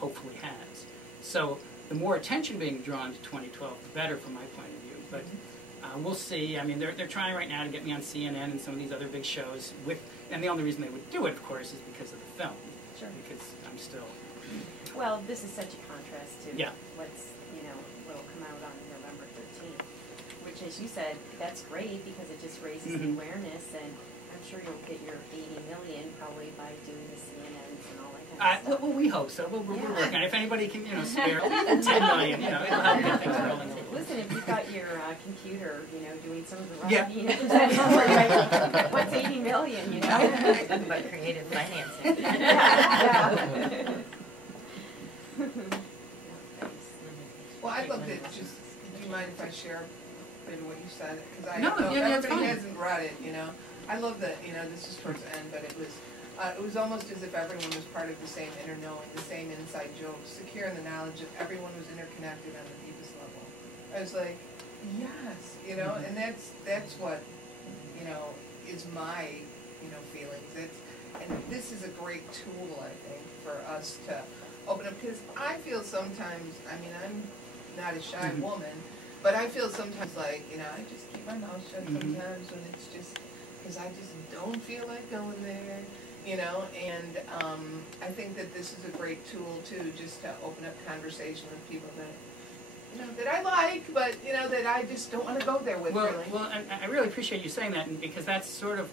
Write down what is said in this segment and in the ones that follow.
hopefully has. So the more attention being drawn to 2012, the better from my point of view. But we'll see. I mean, they're trying right now to get me on CNN and some of these other big shows. And the only reason they would do it, of course, is because of the film. Sure. Because I'm still... Well, this is such a contrast to Yeah. what'll come out on November 13th. Which, as you said, that's great because it just raises the awareness, and I'm sure you'll get your 80 million probably by doing the CNNs and all that kind of stuff. Well, we hope so. We're working on it. If anybody can, spare even 10 million, it'll help get things rolling. Listen, if you've got your computer, doing some of the Yeah. writing, what's 80 million, Talking about creative financing. Yeah. Well, I'd love to just, do you mind if I share a bit of what you said? Because I No, know yeah, it's everybody fine. hasn't read it, I love that, this is towards the end, but it was almost as if everyone was part of the same inner knowing, the same inside jokes, secure in the knowledge that everyone was interconnected on the deepest level. I was like, yes, and that's what, is my, feelings. And this is a great tool, I think, for us to open up, because I feel sometimes, I'm not a shy woman, but I feel sometimes like, I just keep my mouth shut sometimes when it's just, because I just don't feel like going there, and I think that this is a great tool too, just to open up conversation with people that, that I like, but, that I just don't want to go there with, really. Well, I really appreciate you saying that, and because that's sort of,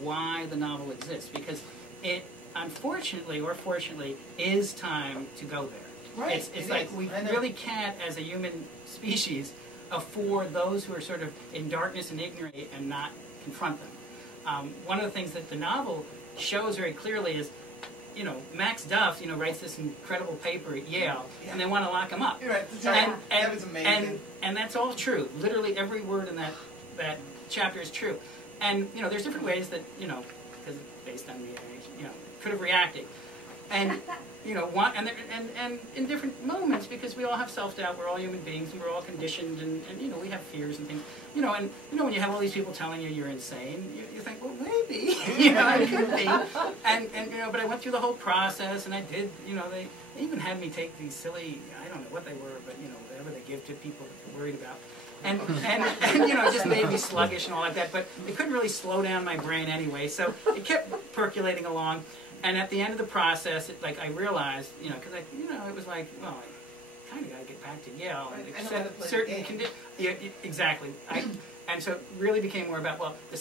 why the novel exists, because it, unfortunately or fortunately, is time to go there. Right. It's like we really can't, as a human species, afford those who are sort of in darkness and ignorant and not confront them. One of the things that the novel shows very clearly is, Max Duff, writes this incredible paper at Yale, and they want to lock him up. You're right. That was amazing. And that's all true. Literally every word in that chapter is true. And, there's different ways that, because based on the age, could have reacted. And, and in different moments, because we all have self-doubt, we're all human beings, and we're all conditioned, and we have fears and things. And, when you have all these people telling you you're insane, you think, well, maybe, it could be. And, but I went through the whole process, and I did, they even had me take these silly, I don't know what they were, but, whatever they give to people that they're worried about. And it just made me sluggish and all like that, but it couldn't really slow down my brain anyway, so it kept percolating along. And at the end of the process, I realized, because it was like, well, I kind of got to get back to Yale and accept certain conditions. Yeah, exactly. And so it really became more about, well, the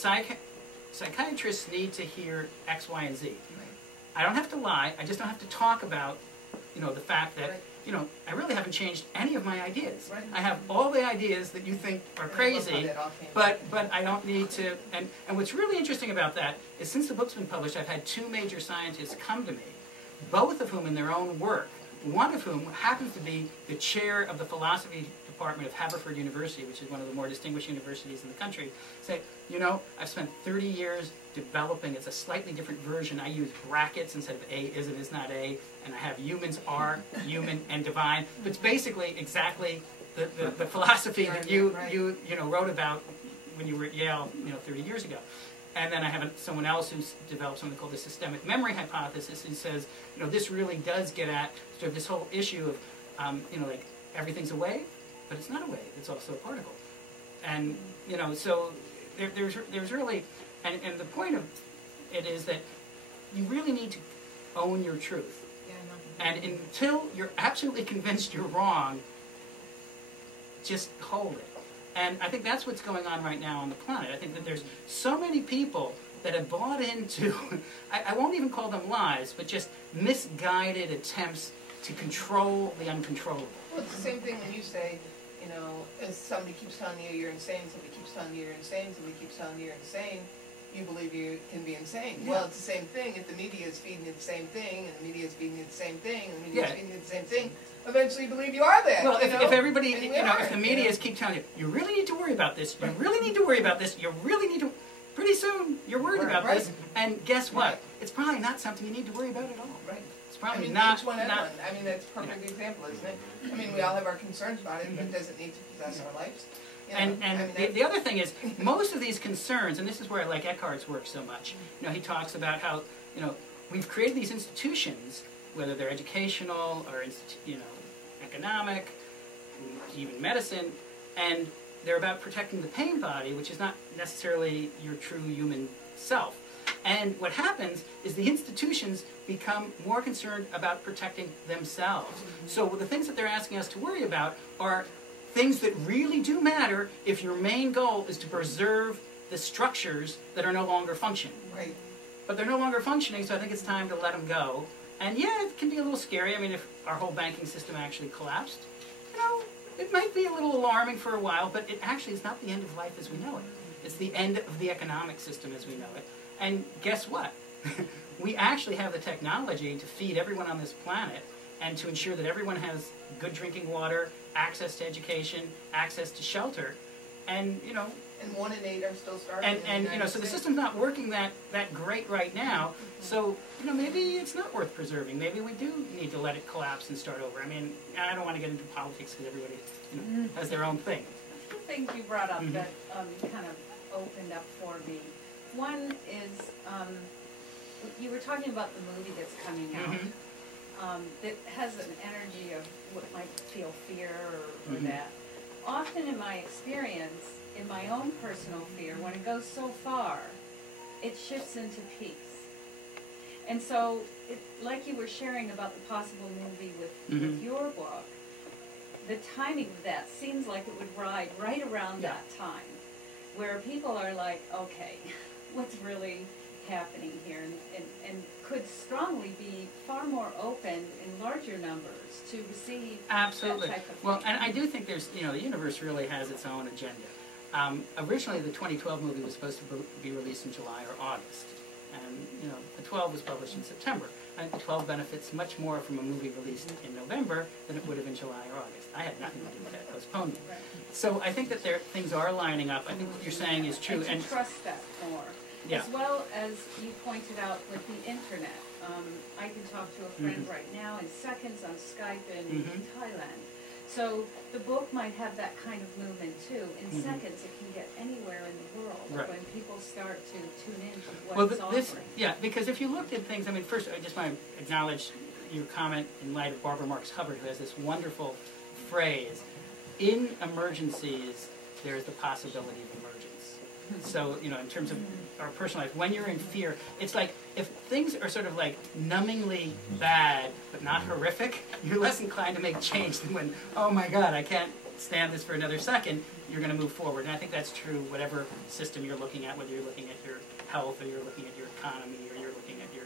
psychiatrists need to hear X, Y, and Z. Right. I don't have to lie. I just don't have to talk about, the fact that, I really haven't changed any of my ideas. Right. I have all the ideas that you think are crazy, but I don't need to. And what's really interesting about that is since the book's been published, I've had two major scientists come to me, both of whom in their own work, one of whom happens to be the chair of the philosophy department of Haverford University, which is one of the more distinguished universities in the country, say, I've spent 30 years developing, it's a slightly different version. I use brackets instead of A is and is not A, and I have humans are human and divine. But it's basically exactly the philosophy that you wrote about when you were at Yale 30 years ago. And then I have someone else who's developed something called the systemic memory hypothesis, who says, this really does get at sort of this whole issue of, like everything's a wave, but it's not a wave; it's also a particle. And so there's really, and the point of it is that you really need to own your truth. Yeah, and until you're absolutely convinced you're wrong, just hold it. And I think that's what's going on right now on the planet. I think that there's so many people that have bought into, I won't even call them lies, but just misguided attempts to control the uncontrollable. Well, it's the same thing when you say, as somebody keeps telling you you're insane, somebody keeps telling you you're insane, somebody keeps telling you you're insane, you believe you can be insane. Yeah. Well, it's the same thing. If the media is feeding you the same thing, and the media is feeding you the same thing, and the media is feeding you the same thing, eventually you believe you are that. Well, if everybody, if the media keep telling you, you really need to worry about this, you really need to worry about this, you really need to, pretty soon you're worried about this, and guess what? It's probably not something you need to worry about at all. Right. It's probably each one and one. That's a perfect example, isn't it? We all have our concerns about it, but it doesn't need to possess our lives. And the other thing is, most of these concerns, and this is where I like Eckhart's work so much, he talks about how, we've created these institutions whether they're educational or economic, even medicine, and they're about protecting the pain body, which is not necessarily your true human self. And what happens is the institutions become more concerned about protecting themselves. So the things that they're asking us to worry about are things that really do matter if your main goal is to preserve the structures that are no longer functioning. Right. But they're no longer functioning, so I think it's time to let them go. And yeah, it can be a little scary. I mean, if our whole banking system actually collapsed, it might be a little alarming for a while, but it actually is not the end of life as we know it. It's the end of the economic system as we know it. And guess what? We actually have the technology to feed everyone on this planet and to ensure that everyone has good drinking water, access to education, access to shelter, and And 1 in 8 are still starving. and so the system's not working that great right now. So maybe it's not worth preserving. Maybe we do need to let it collapse and start over. I mean, I don't want to get into politics because everybody has their own thing. Two things you brought up that kind of opened up for me. One is you were talking about the movie that's coming out that has an energy of what might feel fear or that. Often in my experience, in my own personal fear, when it goes so far, it shifts into peace. And so, like you were sharing about the possible movie with your book, the timing of that seems like it would ride right around that time, where people are like, okay, what's really happening here, and could strongly be far more open in larger numbers to receive Absolutely. that type of thing. Well, and I do think there's, the universe really has its own agenda. Originally, the 2012 movie was supposed to be released in July or August, and the 12 was published in September. I think the 12 benefits much more from a movie released in November than it would have in July or August. I had nothing to do with that postponement. Right. So I think that things are lining up. I think what you're saying is true. And to trust that more. Yeah. As well as you pointed out with the internet. I can talk to a friend right now in seconds on Skype in Thailand. So the book might have that kind of movement too. In seconds, it can get anywhere in the world when people start to tune in to what it's offering. Yeah, because if you looked at things, I mean, first I just want to acknowledge your comment in light of Barbara Marx Hubbard, who has this wonderful phrase, in emergencies, there's the possibility of emergence. So, in terms of our personal life, when you're in fear, it's like if things are sort of like numbingly bad but not horrific, you're less inclined to make change than when, oh my God, I can't stand this for another second, you're going to move forward. And I think that's true whatever system you're looking at, whether you're looking at your health or you're looking at your economy or you're looking at your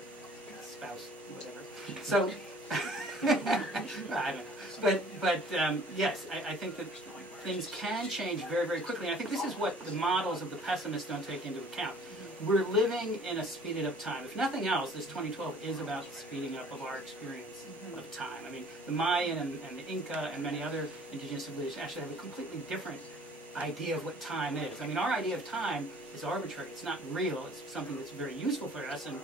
spouse, whatever. So, I don't know. But yes, I think that things can change very, very quickly. And I think this is what the models of the pessimists don't take into account. We're living in a speeded up time. If nothing else, this 2012 is about the speeding up of our experience of time. I mean, the Mayan and the Inca and many other indigenous civilizations actually have a completely different idea of what time is. I mean, our idea of time is arbitrary. It's not real. It's something that's very useful for us, and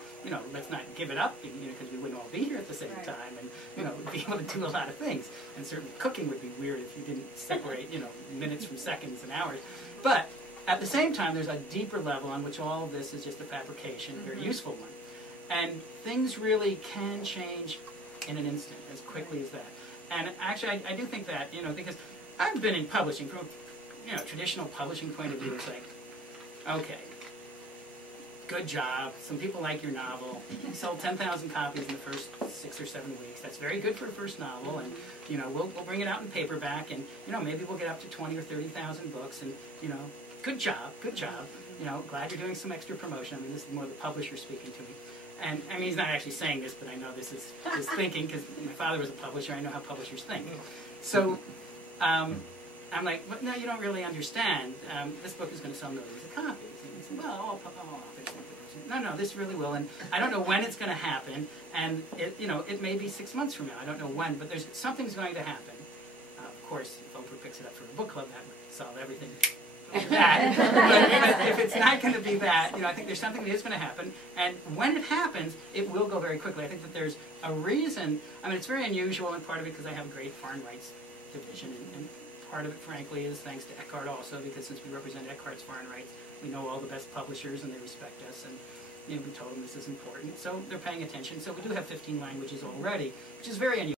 let's not give it up, because we wouldn't all be here at the same time, and we'd be able to do a lot of things. And certainly, cooking would be weird if you didn't separate, minutes from seconds and hours. But at the same time, there's a deeper level on which all of this is just a fabrication, a very useful one, and things really can change in an instant, as quickly as that. And actually, I do think that, because I've been in publishing from traditional publishing point of view. It's like, okay, good job. Some people like your novel. You sold 10,000 copies in the first 6 or 7 weeks. That's very good for a first novel, and we'll bring it out in paperback, and maybe we'll get up to 20 or 30,000 books, and good job, good job. Glad you're doing some extra promotion. I mean, this is more the publisher speaking to me. And I mean, he's not actually saying this, but I know this is his thinking because my father was a publisher. I know how publishers think. So. I'm like, well, no, you don't really understand. This book is going to sell millions of copies. And he said, well, all authors think that. No, this really will. And I don't know when it's going to happen. And it may be 6 months from now. I don't know when, but something's going to happen. Of course, if Oprah picks it up for a book club, that would solve everything. But if it's not going to be that, I think there's something that is going to happen. And when it happens, it will go very quickly. I think that there's a reason. I mean, it's very unusual, and part of it because I have a great foreign rights division, and part of it, frankly, is thanks to Eckhart also, because since we represent Eckhart's foreign rights, we know all the best publishers and they respect us. You know, we told them this is important, so they're paying attention. So we do have 15 languages already, which is very unusual.